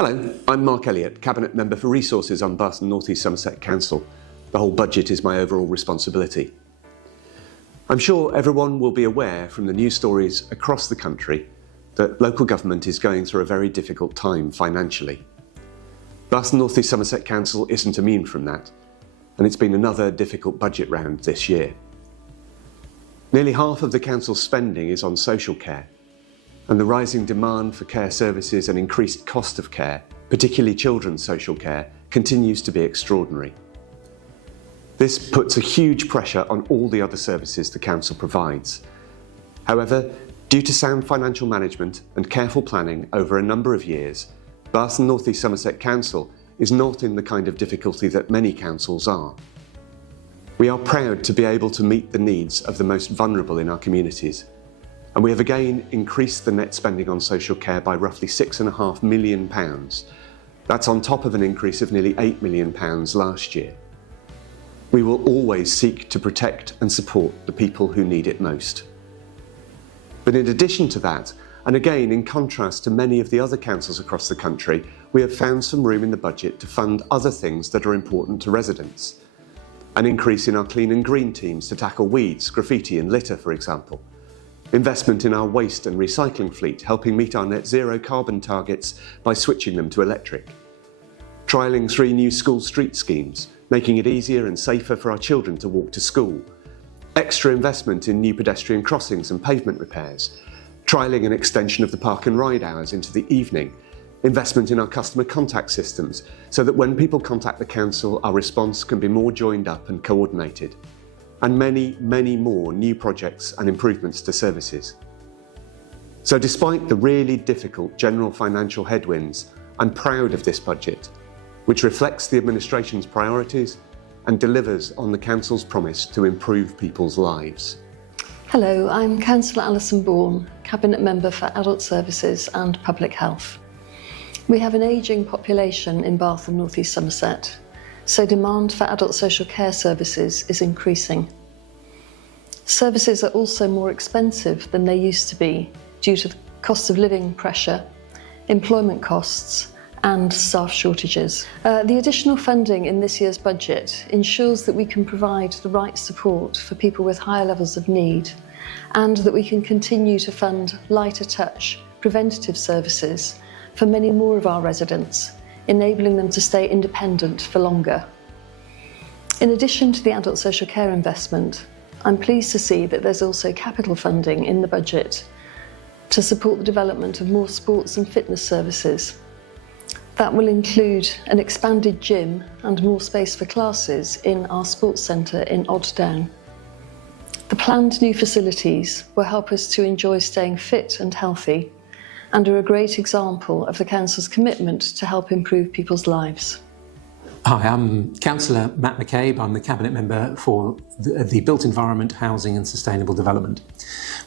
Hello, I'm Mark Elliott, Cabinet Member for Resources on Bath North East Somerset Council. The whole budget is my overall responsibility. I'm sure everyone will be aware from the news stories across the country that local government is going through a very difficult time financially. Bath North East Somerset Council isn't immune from that, and it's been another difficult budget round this year. Nearly half of the council's spending is on social care, and the rising demand for care services and increased cost of care, particularly children's social care, continues to be extraordinary. This puts a huge pressure on all the other services the council provides. However, due to sound financial management and careful planning over a number of years, Bath North East Somerset Council is not in the kind of difficulty that many councils are. We are proud to be able to meet the needs of the most vulnerable in our communities, and we have again increased the net spending on social care by roughly £6.5 million. That's on top of an increase of nearly £8 million last year. We will always seek to protect and support the people who need it most. But in addition to that, and again in contrast to many of the other councils across the country, we have found some room in the budget to fund other things that are important to residents. An increase in our clean and green teams to tackle weeds, graffiti and litter, for example. Investment in our waste and recycling fleet, helping meet our net zero carbon targets by switching them to electric. Trialling 3 new school street schemes, making it easier and safer for our children to walk to school. Extra investment in new pedestrian crossings and pavement repairs. Trialling an extension of the park and ride hours into the evening. Investment in our customer contact systems, so that when people contact the council, our response can be more joined up and coordinated. And many, many more new projects and improvements to services. So despite the really difficult general financial headwinds, I'm proud of this budget, which reflects the administration's priorities and delivers on the council's promise to improve people's lives. Hello, I'm Councillor Alison Bourne, Cabinet Member for Adult Services and Public Health. We have an ageing population in Bath and North East Somerset, so demand for adult social care services is increasing. Services are also more expensive than they used to be due to the cost of living pressure, employment costs and staff shortages. The additional funding in this year's budget ensures that we can provide the right support for people with higher levels of need, and that we can continue to fund lighter touch, preventative services for many more of our residents, enabling them to stay independent for longer. In addition to the adult social care investment, I'm pleased to see that there's also capital funding in the budget to support the development of more sports and fitness services. That will include an expanded gym and more space for classes in our sports centre in Odd Down. The planned new facilities will help us to enjoy staying fit and healthy, and are a great example of the Council's commitment to help improve people's lives. Hi, I'm Councillor Matt McCabe. I'm the Cabinet Member for the Built Environment, Housing and Sustainable Development.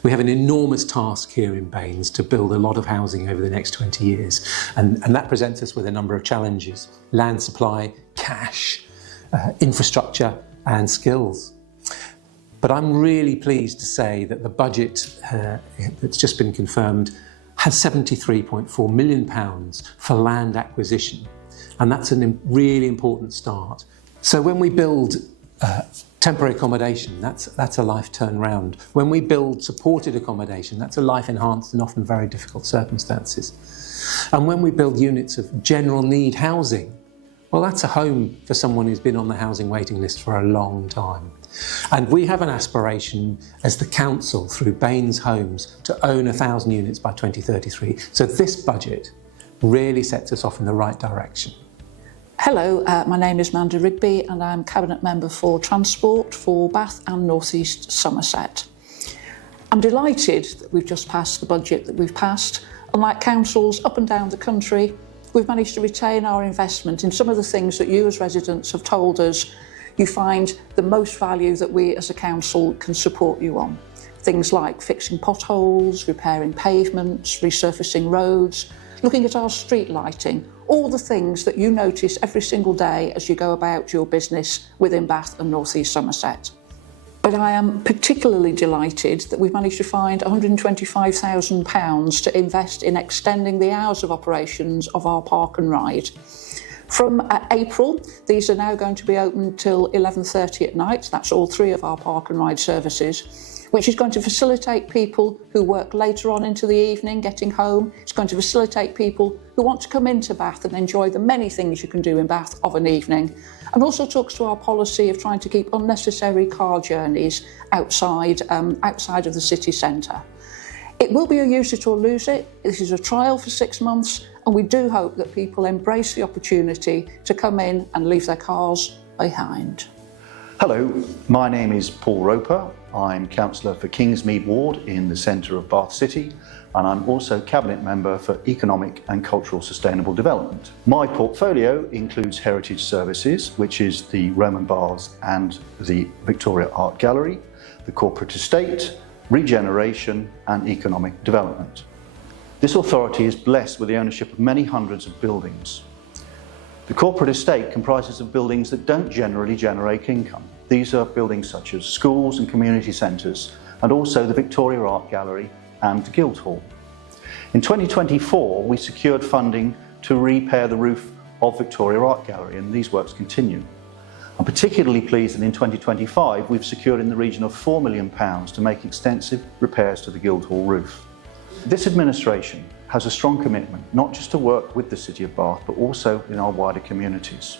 We have an enormous task here in Baines to build a lot of housing over the next 20 years, and that presents us with a number of challenges: land supply, cash, infrastructure and skills. But I'm really pleased to say that the budget that's just been confirmed has £73.4 million for land acquisition, and that's a really important start. So when we build temporary accommodation, that's a life turned round. When we build supported accommodation, that's a life enhanced in often very difficult circumstances. And when we build units of general need housing, well, that's a home for someone who's been on the housing waiting list for a long time. And we have an aspiration as the council, through Baines Homes, to own 1,000 units by 2033. So this budget really sets us off in the right direction. Hello, my name is Manda Rigby and I'm Cabinet Member for Transport for Bath and North East Somerset. I'm delighted that we've just passed the budget that we've passed. Unlike councils up and down the country, we've managed to retain our investment in some of the things that you as residents have told us you find the most value that we as a council can support you on. Things like fixing potholes, repairing pavements, resurfacing roads, looking at our street lighting, all the things that you notice every single day as you go about your business within Bath and North East Somerset. But I am particularly delighted that we've managed to find £125,000 to invest in extending the hours of operations of our park and ride. From April, these are now going to be open till 11:30 at night. That's all three of our park and ride services, which is going to facilitate people who work later on into the evening getting home. It's going to facilitate people who want to come into Bath and enjoy the many things you can do in Bath of an evening, and also talks to our policy of trying to keep unnecessary car journeys outside of the city centre. It will be a use it or lose it. This is a trial for 6 months, and we do hope that people embrace the opportunity to come in and leave their cars behind. Hello, my name is Paul Roper. I'm Councillor for Kingsmead Ward in the centre of Bath City, and I'm also Cabinet Member for Economic and Cultural Sustainable Development. My portfolio includes heritage services, which is the Roman Baths and the Victoria Art Gallery, the corporate estate, regeneration and economic development. This authority is blessed with the ownership of many hundreds of buildings. The corporate estate comprises of buildings that don't generally generate income. These are buildings such as schools and community centres, and also the Victoria Art Gallery and Guildhall. In 2024, we secured funding to repair the roof of Victoria Art Gallery, and these works continue. I'm particularly pleased that in 2025, we've secured in the region of £4 million to make extensive repairs to the Guildhall roof. This administration has a strong commitment not just to work with the City of Bath, but also in our wider communities.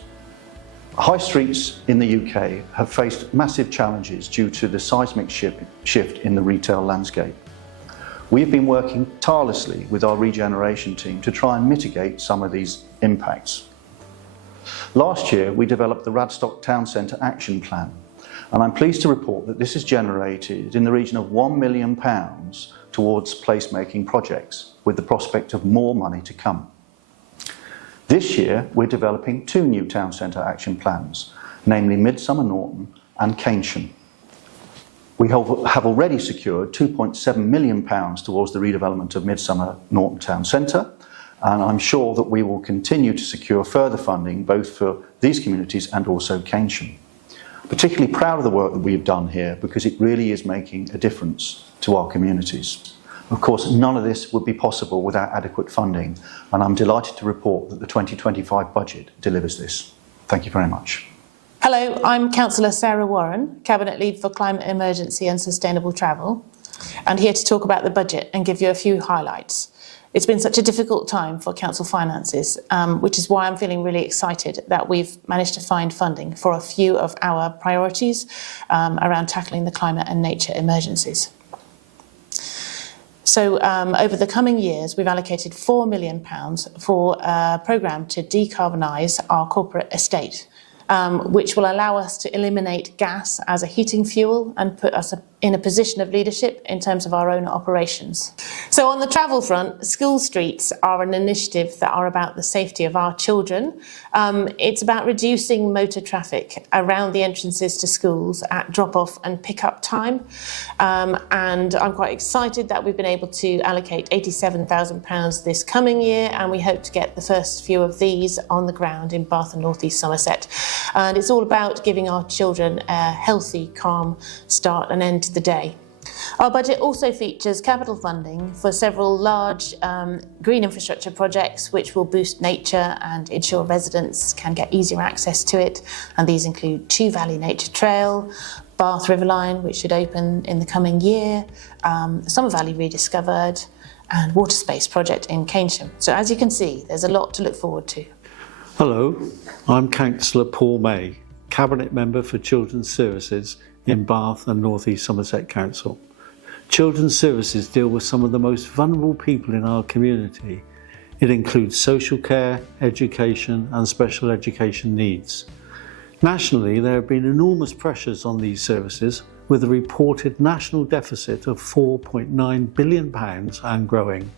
High streets in the UK have faced massive challenges due to the seismic shift in the retail landscape. We have been working tirelessly with our regeneration team to try and mitigate some of these impacts. Last year, we developed the Radstock Town Centre Action Plan, and I'm pleased to report that this has generated in the region of £1 million towards placemaking projects, with the prospect of more money to come. This year, we're developing 2 new town centre action plans, namely Midsummer Norton and Keynsham. We have already secured £2.7 million towards the redevelopment of Midsummer Norton Town Centre, and I'm sure that we will continue to secure further funding both for these communities and also Keynsham. I'm particularly proud of the work that we've done here because it really is making a difference to our communities. Of course, none of this would be possible without adequate funding, and I'm delighted to report that the 2025 budget delivers this. Thank you very much. Hello, I'm Councillor Sarah Warren, Cabinet Lead for Climate Emergency and Sustainable Travel, and here to talk about the budget and give you a few highlights. It's been such a difficult time for council finances, which is why I'm feeling really excited that we've managed to find funding for a few of our priorities around tackling the climate and nature emergencies. So over the coming years, we've allocated £4 million for a programme to decarbonise our corporate estate, which will allow us to eliminate gas as a heating fuel and put us in a position of leadership in terms of our own operations. So on the travel front, school streets are an initiative that are about the safety of our children. It's about reducing motor traffic around the entrances to schools at drop-off and pick-up time. And I'm quite excited that we've been able to allocate £87,000 this coming year, and we hope to get the first few of these on the ground in Bath and North East Somerset. And it's all about giving our children a healthy, calm start and end to the day. Our budget also features capital funding for several large green infrastructure projects which will boost nature and ensure residents can get easier access to it. And these include Chew Valley Nature Trail, Bath River Line, which should open in the coming year, Summer Valley Rediscovered, and Water Space Project in Keynsham. So as you can see, there's a lot to look forward to. Hello, I'm Councillor Paul May, Cabinet Member for Children's Services in Bath and North East Somerset Council. Children's Services deal with some of the most vulnerable people in our community. It includes social care, education and special education needs. Nationally, there have been enormous pressures on these services, with a reported national deficit of £4.9 billion and growing.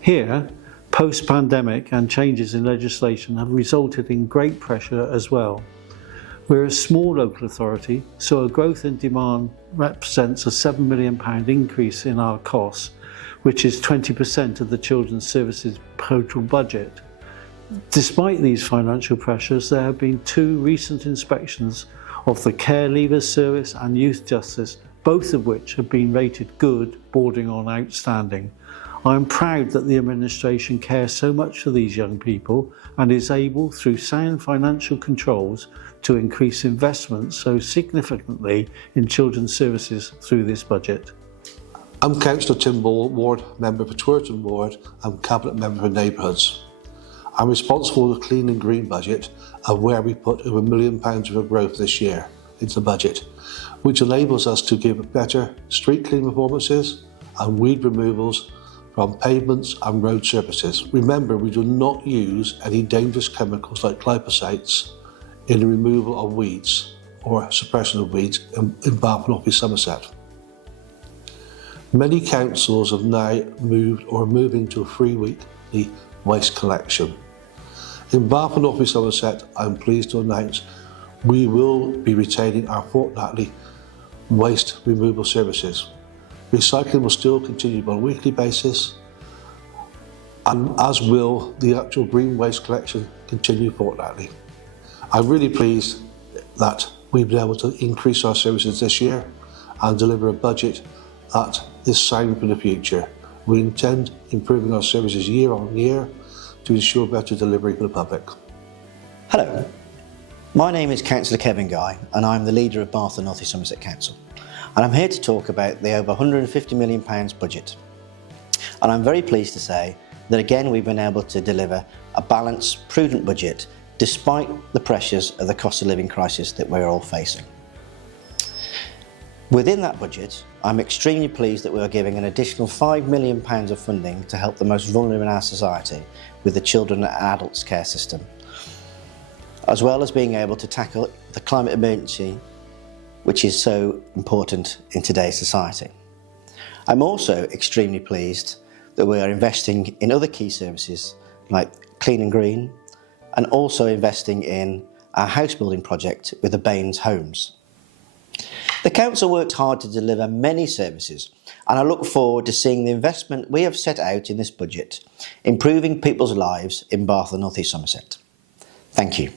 Here, post-pandemic and changes in legislation have resulted in great pressure as well. We're a small local authority, so a growth in demand represents a £7 million increase in our costs, which is 20% of the Children's Services total budget. Despite these financial pressures, there have been 2 recent inspections of the Care Leavers Service and Youth Justice, both of which have been rated good, bordering on outstanding. I am proud that the administration cares so much for these young people and is able, through sound financial controls, to increase investments so significantly in children's services through this budget. I'm Councillor Tim Ball, Ward Member for Twerton Ward and Cabinet Member for Neighbourhoods. I'm responsible for the clean and green budget and where we put over £1 million of growth this year into the budget, which enables us to give better street clean performances and weed removals from pavements and road surfaces. Remember, we do not use any dangerous chemicals like glyphosates in the removal of weeds or suppression of weeds in Bath North East Somerset. Many councils have now moved or are moving to a free weekly waste collection. In Bath North East Somerset, I'm pleased to announce we will be retaining our fortnightly waste removal services. Recycling will still continue on a weekly basis, and as will the actual green waste collection continue fortnightly. I'm really pleased that we've been able to increase our services this year and deliver a budget that is sound for the future. We intend improving our services year on year to ensure better delivery for the public. Hello, my name is Councillor Kevin Guy and I'm the leader of Bath North East Somerset Council, and I'm here to talk about the over £150 million budget. And I'm very pleased to say that again we've been able to deliver a balanced, prudent budget despite the pressures of the cost of living crisis that we're all facing. Within that budget, I'm extremely pleased that we are giving an additional £5 million of funding to help the most vulnerable in our society with the children and adults care system, as well as being able to tackle the climate emergency, which is so important in today's society. I'm also extremely pleased that we are investing in other key services like clean and green, and also investing in our house building project with the Baines Homes. The Council worked hard to deliver many services, and I look forward to seeing the investment we have set out in this budget, improving people's lives in Bath and North East Somerset. Thank you.